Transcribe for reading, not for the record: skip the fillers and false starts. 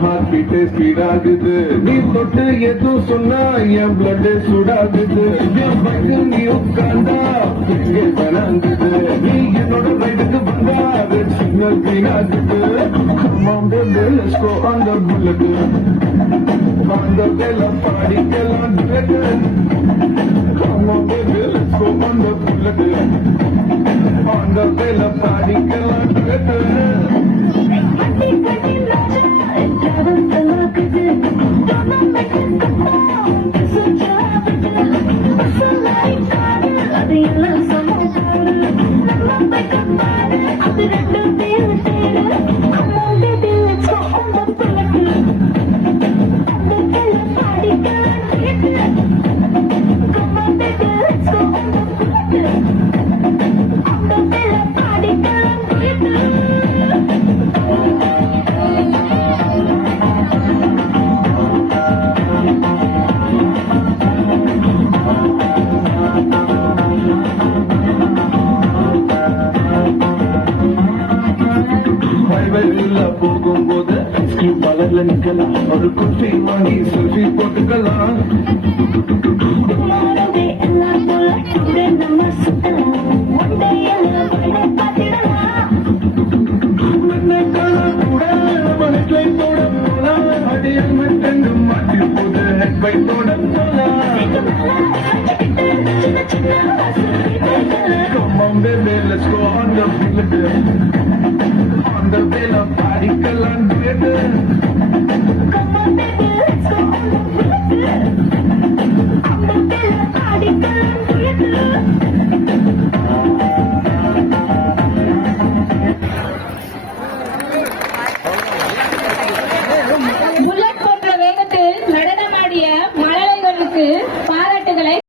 ஹார்ட் பீட்டே ஸ்பீட் ஆகுது நீ தொட்டு எதுவும் சொன்னா என் பிளட் சூடாகுது என் பைக்கு நீ உட்கார்ந்தா எங்கே வேணாங்குது நீ என்னோட ரைடுக்கு வந்தா அது சிக்னல் கிரீன் ஆகுது அம்மாண்ட வேலைஸ்கோ அந்த புல்லட்டு அந்த வேலை பாடிக்கலாம் அம்மாண்ட வேலைஸ்கோ அந்த புல்லட்டு அந்த வேலை பாடிக்கலாம் போகும்போது ஐஸ்கிரீம் பார்லர்ல நிக்கலாம் ஒரு குல்ஃபி வாங்கி செல்ஃபி போட்டுக்கலாம் Come on baby, let's go on the